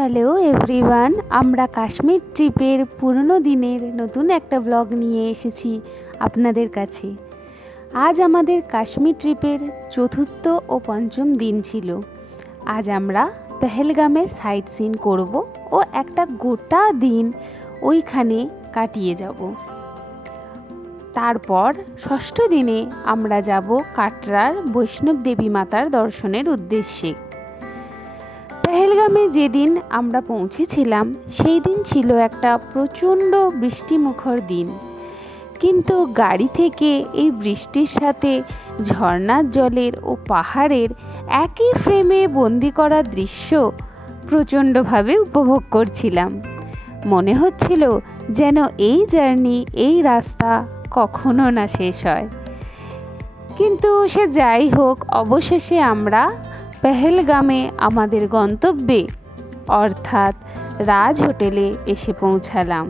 Hello everyone, আমরা কাশ্মীর ট্রিপের পুরনো দিনের নতুন একটা ব্লগ নিয়ে এসেছি আপনাদের কাছে। আজ আমাদের কাশ্মীর ট্রিপের চতুর্থ ও পঞ্চম দিন ছিল। আজ আমরা পেহেলগামের সাইট সিন করব ও একটা গোটা দিন ওইখানে কাটিয়ে যাব। তারপর ষষ্ঠ দিনে আমরা যাব কাটরার বৈষ্ণব দেবী মাতার দর্শনের উদ্দেশ্যে। পেহেলগামে যেদিন আমরা পৌঁছেছিলাম সেই দিন ছিল একটা প্রচণ্ড বৃষ্টিমুখর দিন। কিন্তু গাড়ি থেকে এই বৃষ্টির সাথে ঝর্ণার জলের ও পাহাড়ের একই ফ্রেমে বন্দি করা দৃশ্য প্রচণ্ডভাবে উপভোগ করছিলাম। মনে হচ্ছিল যেন এই জার্নি, এই রাস্তা কখনো না শেষ হয়। কিন্তু সে যাই হোক, অবশেষে আমরা পেহেলগামে আমাদের গন্তব্যে অর্থাৎ রাজ হোটেলে এসে পৌঁছালাম।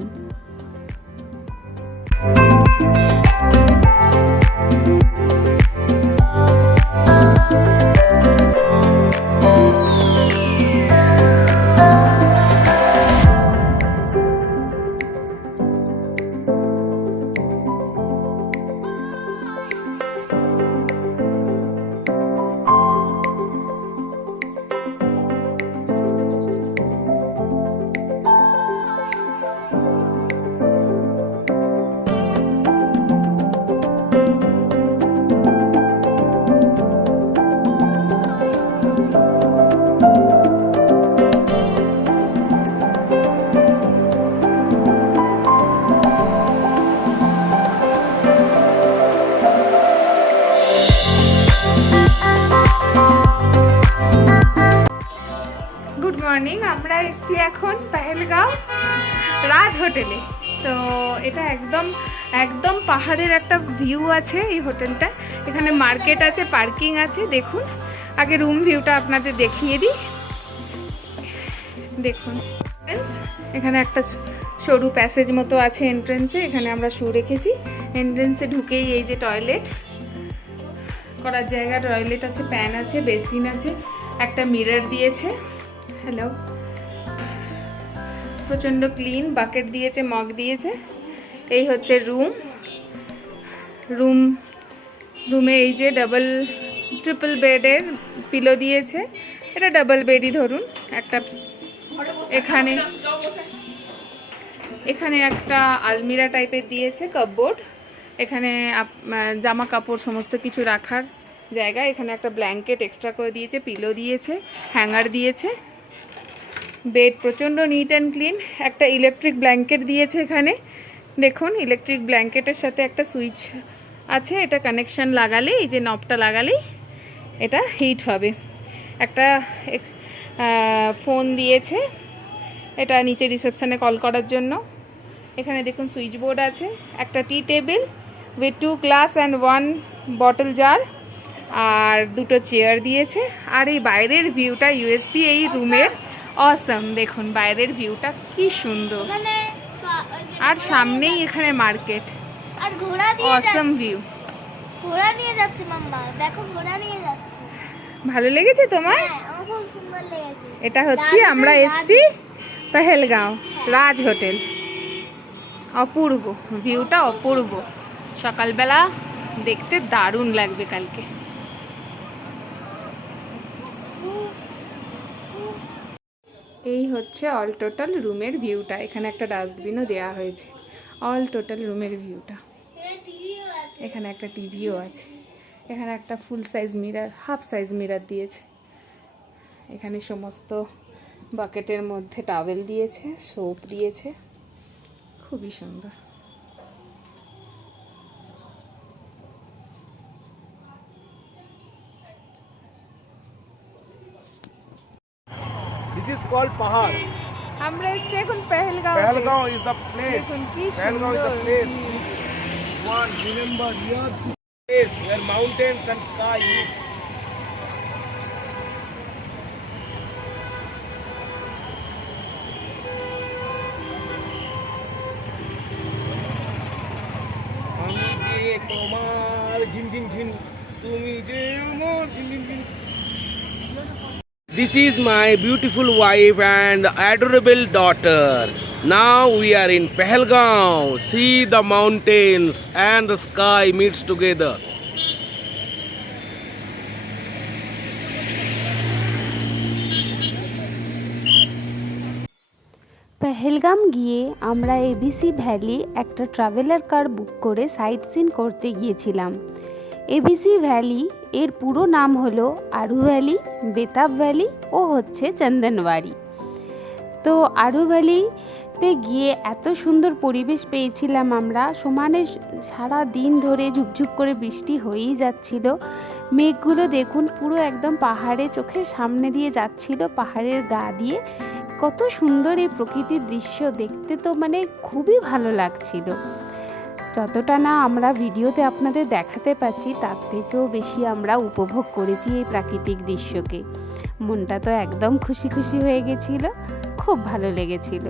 গুড মর্নিং, আমরা এসেছি এখন পেহেলগাঁও রাজ হোটেলে। তো এটা একদম একদম পাহাড়ের একটা ভিউ আছে এই হোটেলটা। এখানে মার্কেট আছে, পার্কিং আছে, দেখুন। আগে রুম ভিউটা আপনাদের দেখিয়ে দিই। দেখুন। এখানে একটা সরু প্যাসেজ মতো আছে এন্ট্রেন্সে, এখানে আমরা শু রেখেছি। এন্ট্রেন্সে ঢুকেই এই যে টয়লেট। করার জায়গা, টয়লেট আছে, প্যান আছে, বেসিন আছে, একটা মিরর দিয়েছে। হ্যালো প্রচণ্ড ক্লিন বাকেট দিয়েছে মগ দিয়েছে। এই হচ্ছে রুম রুম রুমে এই যে ডাবল ট্রিপল বেডের পিলো দিয়েছে। এটা ডাবল বেডই ধরুন। একটা এখানে এখানে একটা আলমিরা টাইপের দিয়েছে কাপবোর্ড এখানে জামা কাপড় সমস্ত কিছু রাখার জায়গা। এখানে একটা ব্ল্যাঙ্কেট এক্সট্রা করে দিয়েছে পিলো দিয়েছে হ্যাঙ্গার দিয়েছে। বেড প্রচণ্ড নিট অ্যান্ড ক্লিন একটা ইলেকট্রিক ব্ল্যাঙ্কেট দিয়েছে এখানে। দেখুন ইলেকট্রিক ব্ল্যাঙ্কেটের সাথে একটা সুইচ আছে, এটা কানেকশন লাগালে এই যে নবটা লাগালেই এটা হিট হবে। একটা ফোন দিয়েছে, এটা নিচে রিসেপশানে কল করার জন্য। এখানে দেখুন সুইচ বোর্ড আছে, একটা tea table with two glass and one bottle jar আর দুটো চেয়ার দিয়েছে। আর এই বাইরের ভিউটা ইউএসপি এই রুমের অসম দেখুন বাইরের ভিউটা কি সুন্দর। আর সামনেই এখানে মার্কেট আর ঘোড়া দিয়ে অসম ভিউ ঘোড়া নিয়ে যাচ্ছে মাম্মা দেখো ঘোড়া নিয়ে যাচ্ছে। ভালো লেগেছে তোমার? হ্যাঁ খুব সুন্দর লেগেছে। এটা হচ্ছে আমরা এসছি পেহেলগাঁও রাজ হোটেল অপূর্ব ভিউটা অপূর্ব। সকালবেলা দেখতে দারুণ লাগবে কালকে। এই হচ্ছে অল টোটাল রুমের ভিউটা এখানে একটা ডাস্টবিনও দেওয়া হয়েছে। অল টোটাল রুমের ভিউটা এখানে একটা টিভিও আছে। এখানে একটা full size mirror half size mirror দিয়েছে। এখানে সমস্ত বাকেটের মধ্যে টাওয়েল দিয়েছে সোপ দিয়েছে। খুবই সুন্দর। This is called Pahar. আমরা এসছি এখন Pahalgam Pahalgaon is the place. দেখুন কি Pahalgaon is the সুন্দর place. One, remember here place where mountains and sky meet. This is my beautiful wife and adorable daughter. Now we are in Pahalgaon. See the mountains and the sky meets together. Pahalgam গিয়ে আমরা ABC valley একটা traveller car book করে site scene করতে গিয়েছিলাম ABC valley এর পুরো নাম হলো আরু ভ্যালি বেতাব ভ্যালি ও হচ্ছে চন্দনবাড়ি তো আরু ভ্যালিতে গিয়ে এত সুন্দর পরিবেশ পেয়েছিলাম আমরা। সমানে সারা দিন ধরে ঝুপঝুপ করে বৃষ্টি হয়েই যাচ্ছিল। মেঘগুলো দেখুন পুরো একদম পাহাড়ে চোখের সামনে দিয়ে যাচ্ছিল, পাহাড়ের গা দিয়ে। কত সুন্দর এই প্রকৃতির দৃশ্য দেখতে তো মানে খুবই ভালো লাগছিল। যতটা না আমরা ভিডিওতে আপনাদের দেখাতে পাচ্ছি, তার থেকেও বেশি আমরা উপভোগ করেছি এই প্রাকৃতিক দৃশ্যকে। মনটা তো একদম খুশি খুশি হয়ে গেছিল, খুব ভালো লেগেছিল।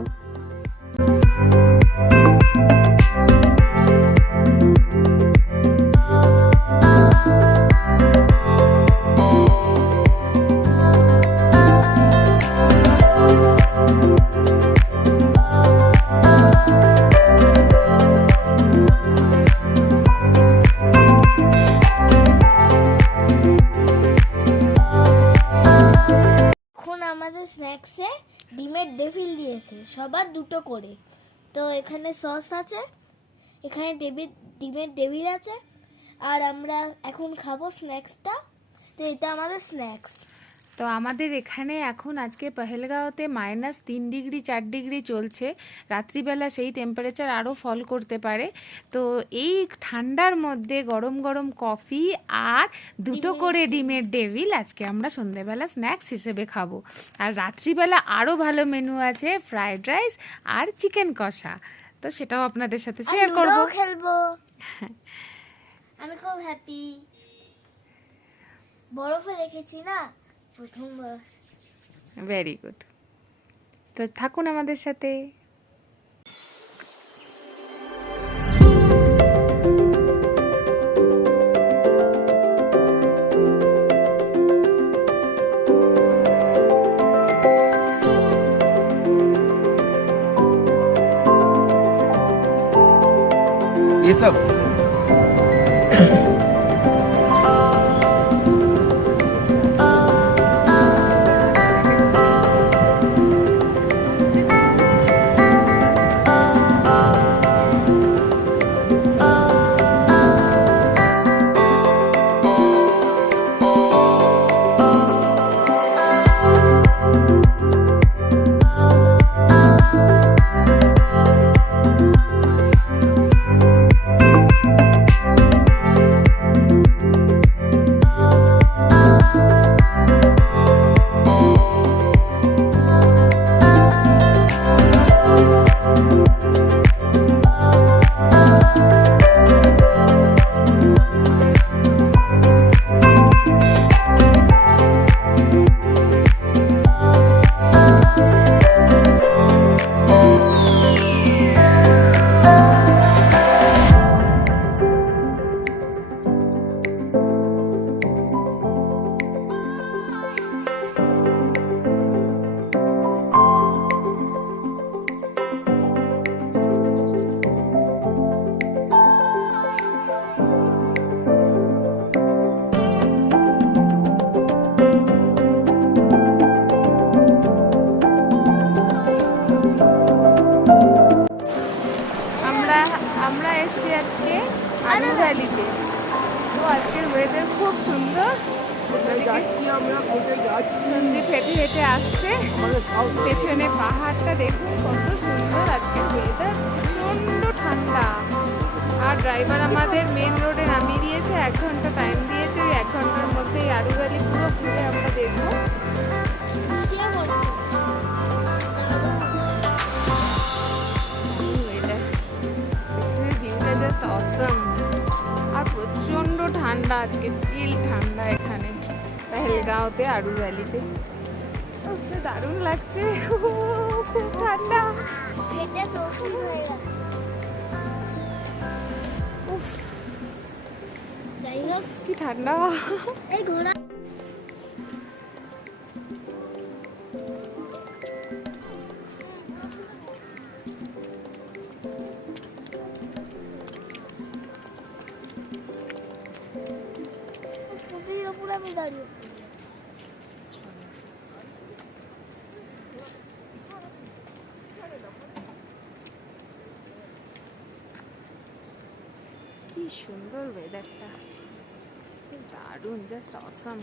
স্ন্যাক্সে ডিমের ডেভিল দিয়েছে, সবার দুটো করে। তো এখানে সস আছে, এখানে ডেভিল ডিমের ডেভিল আছে, আর আমরা এখন খাব স্ন্যাক্সটা তো এটা আমাদের স্ন্যাক্স তো আমাদের এখানে এখন আজকে পহেলগাঁওতে মাইনাস তিন ডিগ্রি চার ডিগ্রি চলছে। রাত্রিবেলা সেই টেম্পারেচার আরও ফল করতে পারে। তো এই ঠান্ডার মধ্যে গরম গরম কফি আর দুটো করে ডিমের ডেভিল আজকে আমরা সন্ধেবেলা স্ন্যাক্স হিসেবে খাব। আর রাত্রিবেলা আরও ভালো মেনু আছে ফ্রাইড রাইস আর চিকেন কষা। তো সেটাও আপনাদের সাথে শেয়ার করব। খেলব। আমি খুব হ্যাপি বরফে রেখেছি না? প্রথমবার ভেরি গুড তো থাকুন আমাদের সাথে ये सब ভ্যালিতে তো আজকের ওয়েদার খুব সুন্দর। সন্দীপ হেঁটে হেঁটে আসছে। পেছনে পাহাড়টা দেখুন, কত সুন্দর আজকের ওয়েদার প্রচণ্ড ঠান্ডা। আর ড্রাইভার আমাদের মেন রোডে নামিয়ে দিয়েছে, এক ঘণ্টা টাইম দিয়েছে, ওই এক ঘণ্টার মধ্যে এই আলু পুরো ঘুরে আমরা দেখব। ঠান্ডা আজকে চিল ঠান্ডা এখানে। পেহেলগাঁওতে আরু ভ্যালিতে। দারুণ লাগছে। খুব ঠান্ডা কি ঠান্ডা। সুন্দর ওয়েদারটা কি দারুণ জাস্ট অসম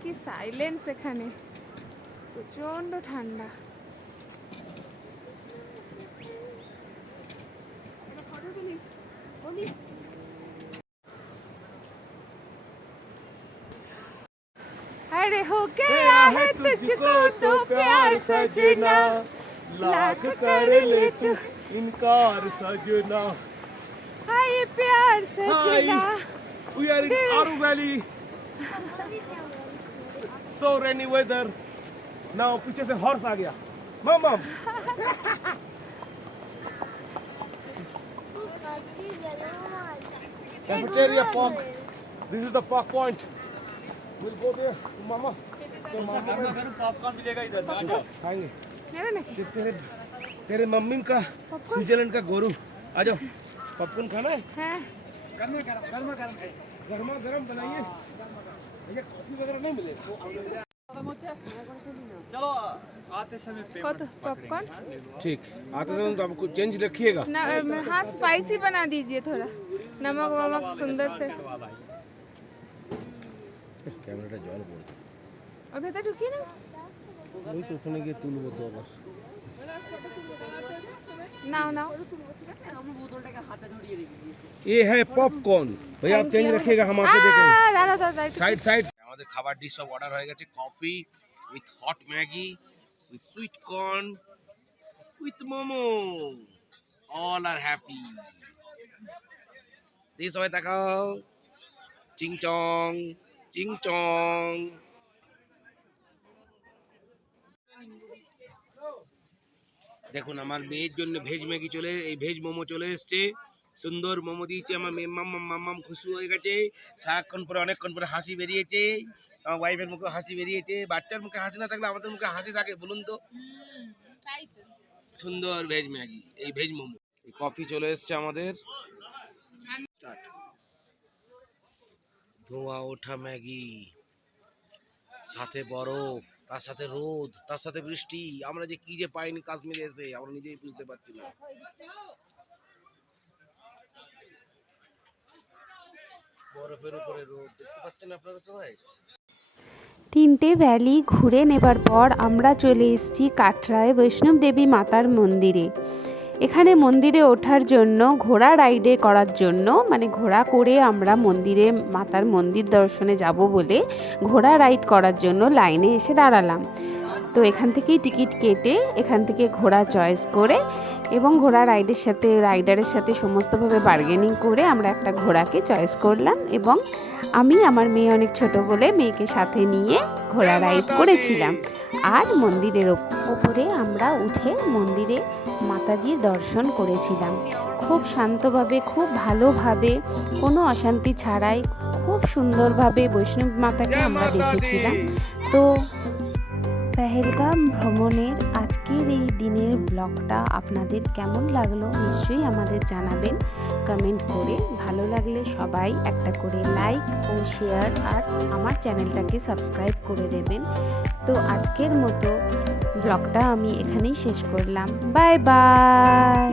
কি সাইলেন্স এখানে প্রচন্ড ঠান্ডা अरे हो गया है तुझको तो प्यार सजना लाख कर ले तू इनकार सजना हाय प्यार सजना we are in Aru Valley so rainy weather now पीछे से हॉर्स आ गया मम मम cafeteria park this is the park point we'll go there mama तो मामा पॉपकॉर्न मिलेगा इधर खाएंगे ते, तेरे तेरे मम्मी का स्विट्जरलैंड का गोरू। आ जाओ पपकॉर्न खाना है? गर्मा गर्म गर्मा गर्म गर्म बनाइए। कॉफ़ी वगैरह नहीं मिलेगा चलो आते समय तो, पॉपकॉर्न? ठीक आते समय तो आपको चेंज रखिएगा। हाँ स्पाइसी बना दीजिए थोड़ा। नमक वमक सुंदर से। कैमरा जॉल बोल अभी तो रुकी ना। ওই তো ওখানে গিয়ে তুলবো তো আবার नाव नाव ये है पॉपकॉर्न भैया आप चेंज रखिएगा हम आके देखेंगे আহ, দাঁড়া দাঁড়া দাঁড়া, একটু- সাইড সাইড আমাদের খাবার ডিশ সব অর্ডার হয়ে গেছে coffee with hot Maggi with sweet corn with momo all R happy দিয়ে সবাই তাকাও চিং চং চিং চং দেখুন, আমার মেয়ের জন্য ভেজ ম্যাগি চলে, এই ভেজ মোমো চলে এসছে। সুন্দর মোমো দিয়েছে আমার মেয়ে। মাম্মাম মাম্মাম খুশি হয়ে গেছে। সারাক্ষণ পরে, অনেকক্ষণ পরে হাসি বেরিয়েছে। আমার ওয়াইফের মুখে হাসি বেরিয়েছে। বাচ্চার মুখে হাসি না থাকলে আমাদের মুখে হাসি থাকে, বলুন তো। সুন্দর ভেজ ম্যাগি, এই ভেজ মোমো। এই কফি চলে এসছে আমাদের. ধোঁয়া ওঠা ম্যাগি, সাথে বরফ। তার সাথে রোদ, তার সাথে বৃষ্টি, আমরা যে কি যে পাইনি কাশ্মীরে এসে, আমরা নিজেই বুঝতে পারছি না। বরফের উপরে রোদ, দেখতে পাচ্ছেন আপনারা সবাই? তিনটে ভ্যালি ঘুরে নেবার পর আমরা চলে এসেছি কাটরায় বৈষ্ণব দেবী মাতার মন্দিরে। এখানে মন্দিরে ওঠার জন্য, ঘোড়া রাইডে করার জন্য মানে ঘোড়া করে আমরা মন্দিরে, মাতার মন্দির দর্শনে যাব বলে ঘোড়া রাইড করার জন্য লাইনে এসে দাঁড়ালাম। তো এখান থেকেই টিকিট কেটে, এখান থেকে ঘোড়া চয়েস করে এবং ঘোড়া রাইডের সাথে রাইডারের সাথে সমস্তভাবে বার্গেনিং করে আমরা একটা ঘোড়াকে চয়েস করলাম এবং আমি, আমার মেয়ে অনেক ছোট বলে মেয়েকে সাথে নিয়ে ঘোড়া রাইড করেছিলাম। আর মন্দিরের ওপ- ওপরে আমরা উঠে মন্দিরে মাতাজির দর্শন করেছিলাম। খুব শান্তভাবে খুব ভালোভাবে কোনো অশান্তি ছাড়াই খুব সুন্দরভাবে বৈষ্ণব মাতাকে আমরা দেখেছিলাম। তো পেহেলগাম ভ্রমণের আজকের এই দিনের ব্লগটা আপনাদের কেমন লাগল নিশ্চয়ই আমাদের জানাবেন। কমেন্ট করে। ভালো লাগলে সবাই একটা করে লাইক ও শেয়ার আর আমার চ্যানেলটাকে সাবস্ক্রাইব করে দেবেন। তো আজকের মতো ব্লগটা আমি এখানেই শেষ করলাম। Bye bye!